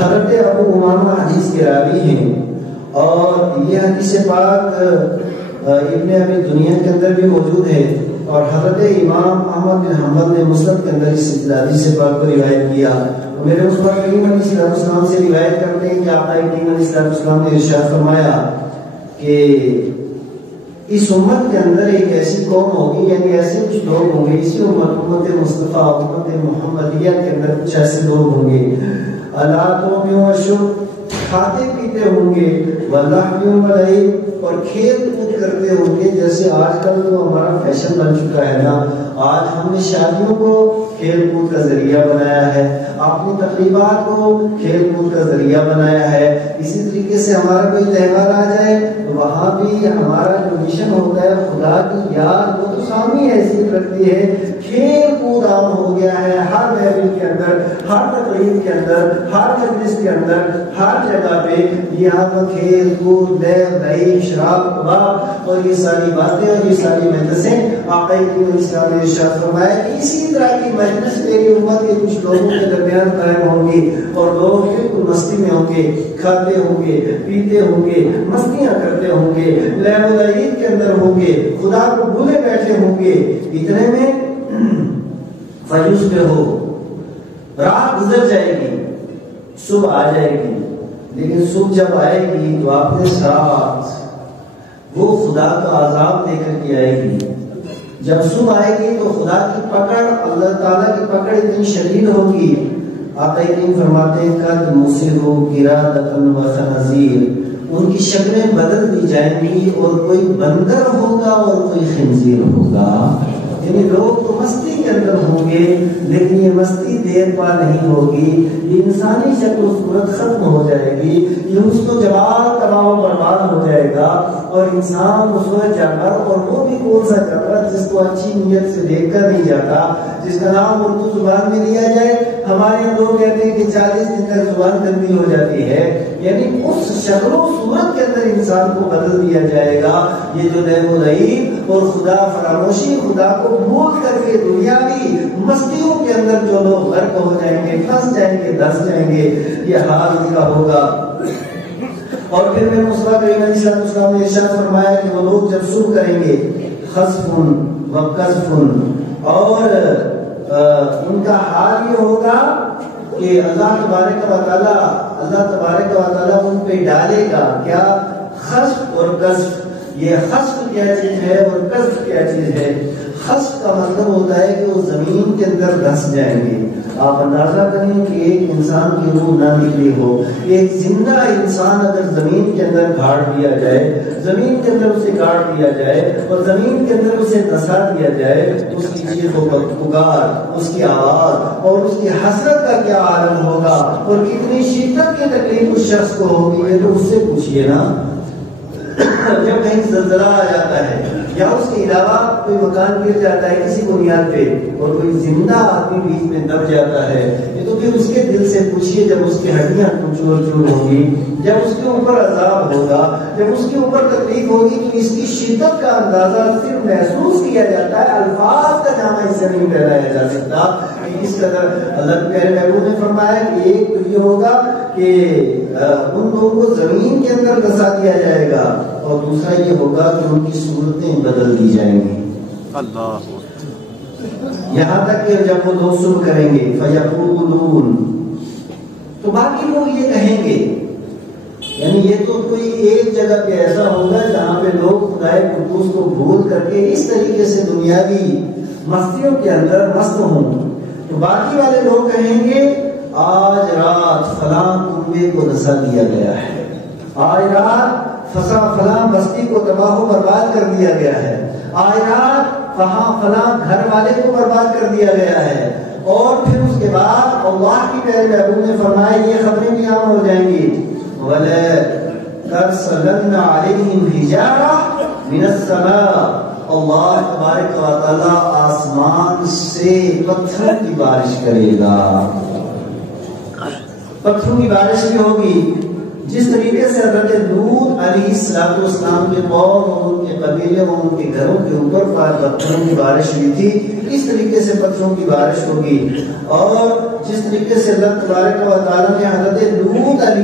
حضرت ابو امامہ حدیث کے راوی ہیں، اور یہ حدیث پاک ابن ابی دنیا کے اندر بھی موجود ہے، اور حضرت امام احمد بن حنبل نے مسند کے اندر اس حدیث پاک کو روایت کیا۔ میرے مصطفیٰ کریم علیہ السلام سے روایت کرتے ہیں کہ آقا کریم علیہ السلام نے ارشاد فرمایا کہ اس امت کے اندر ایک ایسی قوم ہوگی، یعنی ایسے کچھ لوگ ہوں گے، اسی امت مصطفیٰ امت محمدیہ کے اندر کچھ ایسے لوگ ہوں گے، کھاتے پیتے ہوں گے، اور کھیل کود کرتے ہوں گے، جیسے آج کل تو ہمارا فیشن بن چکا ہے نا، آج ہم نے شادیوں کو کھیل کود کا ذریعہ بنایا ہے، اپنی تقریبات کو کھیل کود کا ذریعہ بنایا ہے۔ اسی طریقے سے ہمارا کوئی تہوار آ جائے تو وہاں بھی ہمارا جو مشن ہوتا ہے خدا کی یاد، وہ تو سامنے حیثیت رکھتی ہے، کھیل کود عام ہو گیا ہے ہر محفل کے اندر، ہر تقریب کے اندر، ہر مجلس کے اندر، ہر جگہ پہ یہاں کھیل کود، نئی شراب کباب اور یہ ساری باتیں اور یہ ساری مجلسیں آقا کریم اسلام نے ارشاد فرمایا کہ اسی طرح کی مجلس میری امت کے کچھ لوگوں کے درمیان قائم ہوں گی، اور لوگ بالکل مستی میں ہوں گے، کھاتے ہوں گے، پیتے ہوں گے، مستیاں کرتے ہوں گے، لہو لعب کے اندر ہوں گے، خدا کو بھولے بیٹھے ہوں گے۔ اتنے میں فیوز پہ ہو، رات گزر جائے گی، صبح آ جائے گی، لیکن صبح جب آئے گی تو اپنے ساتھ وہ خدا کا عذاب لے کر کے آئے گی۔ جب صبح آئے گی تو خدا کی پکڑ، اللہ تعالیٰ کی پکڑ اتنی شدید ہوگی، آقا کریم فرماتے ہیں قد مصروا قرادۃ و خنازیر، ان کی شکلیں بدل دی جائیں گی، اور کوئی بندر ہوگا اور کوئی خنزیر ہوگا۔ یعنی لوگ تو مستی کے اندر ہوں گے، لیکن یہ مستی دیر پا نہیں ہوگی، یہ انسانی شکل و صورت ختم ہو جائے گی، یہ اس کو جواب تباہ و برباد ہو جائے گا، اور انسان اس وقت جا کر، اور وہ بھی کون سا جانور جس کو اچھی نیت سے دیکھ کر نہیں جاتا، جس کا نام اردو زبان میں لیا جائے، ہمارے یہاں لوگ کہتے ہیں کہ 40 دن تک زبان گندی ہو جاتی ہے، یعنی اس شکل و صورت کے اندر انسان کو بدل دیا جائے گا۔ یہ جو لہو لعب اور خدا فراموشی، خدا کو بھول کر کے دنیاوی مستیوں کے اندر جو لوگ غرق ہو جائیں گے، پھنس جائیں گے، دھس جائیں گے، یہ حال ان کا ہوگا۔ اور پھر میں مصطفیٰ کریم علیہ السلام نے ارشاد فرمایا کہ وہ لوگ جب صبح کریں گے خسف و قذف، اور ان کا حال یہ ہوگا کہ اللہ تبارک و تعالیٰ ان پہ ڈالے گا کیا؟ خسف اور قذف۔ یہ خسف کیا چیز ہے اور قذف کیا چیز ہے؟ خسف کا مطلب ہوتا ہے کہ وہ زمین کے اندر دھس جائیں گے۔ آپ اندازہ کریں کہ ایک انسان کی روح نہ نکلی ہو، ایک زندہ انسان اگر زمین کے اندر گاڑ دیا جائے، زمین کے اندر اسے گاڑ دیا جائے اور زمین کے اندر اسے دھسا دیا جائے، اس کی چیخ و پکار، اس کی آواز اور اس کی حسرت کا کیا عالم ہوگا، اور کتنی شدت کی تکلیف اس شخص کو ہوگی، یہ تو اس سے پوچھئے نا۔ جب کہیں زلزلہ آ جاتا ہے یا اس کے علاوہ کوئی مکان گر جاتا ہے کسی بنیاد پہ اور کوئی زندہ آدمی بیچ میں دب جاتا ہے، یہ تو پھر اس کے دل سے پوچھیے، جب اس کی ہڈیاں چور چور ہوں گی، جب اس کے اوپر عذاب ہوگا، جب اس کے اوپر تکلیف ہوگی، تو اس کی شدت کا اندازہ صرف محسوس کیا جاتا ہے، الفاظ کا جامع اس سے نہیں پھیلایا جا سکتا کہ اس قدر۔ اللہ کے پیارے محبوب نے فرمایا کہ ایک تو یہ ہوگا کہ ان لوگوں کو زمین کے اندر دھسا دیا جائے گا، اور دوسرا یہ ہوگا کہ ان کی صورتیں بدل دی جائیں گی، اللہ، یہاں تک کہ جب وہ لوگ صبح کریں گے فیقولون، تو باقی لوگ یہ کہیں گے، یعنی یہ تو کوئی ایک جگہ پہ ایسا ہوگا جہاں پہ لوگ خدائے قدوس کو بھول کر کے اس طریقے سے دنیاوی مستیوں کے اندر مست ہوں، تو باقی والے لوگ کہیں گے آج رات فلاں کنبے کو دھسا دیا گیا ہے، آج رات فلاں بستی کو تباہ و برباد کر دیا گیا ہے، آج رات فلاں گھر والے کو برباد کر دیا گیا ہے، اور پھر اس کے بعد اللہ کی پیارے محبوب نے فرمایا یہ خبریں بھی عام ہو جائیں گی، وَلَتَرْسَلَنَّ عَلَيْهِمْ حِجَارَةً مِنَ السَّمَاءِ، اللہ تبارک و تعالی آسمان سے پتھروں کی بارش کرے گا، پتھروں کی بارش بھی ہوگی، جس طریقے سے حضرت لوط علیہ السلام کے قوم اور ان کے قبیلے اور ان کے گھروں کے اوپر پتھروں کی بارش ہوئی تھی، اس طریقے سے پتھروں کی بارش ہوگی، اور جس طریقے سے اللہ تبارک و تعالیٰ نے حضرت لوط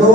2,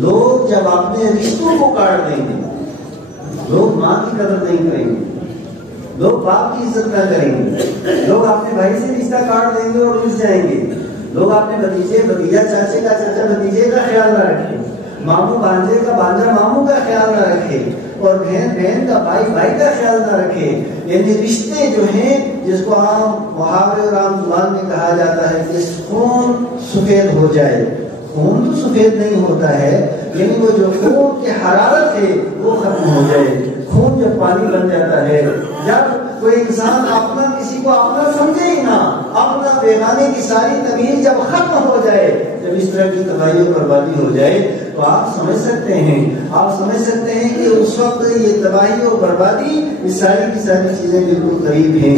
لوگ جب اپنے رشتوں کو کاٹ دیں گے، لوگ ماں کی قدر نہیں کریں گے، لوگ باپ کی عزت نہ کریں گے، لوگ اپنے بھائی سے رشتہ کاٹ دیں گے اور رس جائیں گے، لوگ اپنے بھتیجا چاچے کا چاچا بھتیجے کا خیال نہ رکھے، ماموں بھانجے کا بھانجا ماموں کا خیال نہ رکھے، اور بہن کا بھائی کا خیال نہ رکھے۔ یعنی رشتے جو ہیں، جس کو عام محاورے اور عام زبان میں کہا جاتا ہے کہ خون سفید ہو جائے، خون تو سفید نہیں ہوتا ہے، یعنی وہ جو خون کی حرارت ہے وہ ختم ہو جائے۔ خون جب پانی بن جاتا ہے، جب کوئی انسان اپنا کسی کو اپنا سمجھے ہی نہ، اپنا بیگانے کی ساری تمیز جب ختم ہو جائے، جب اس طرح کی تباہی اور بربادی ہو جائے، تو آپ سمجھ سکتے ہیں کہ اس وقت یہ تباہی اور بربادی، یہ ساری کی ساری چیزیں بالکل قریب ہیں۔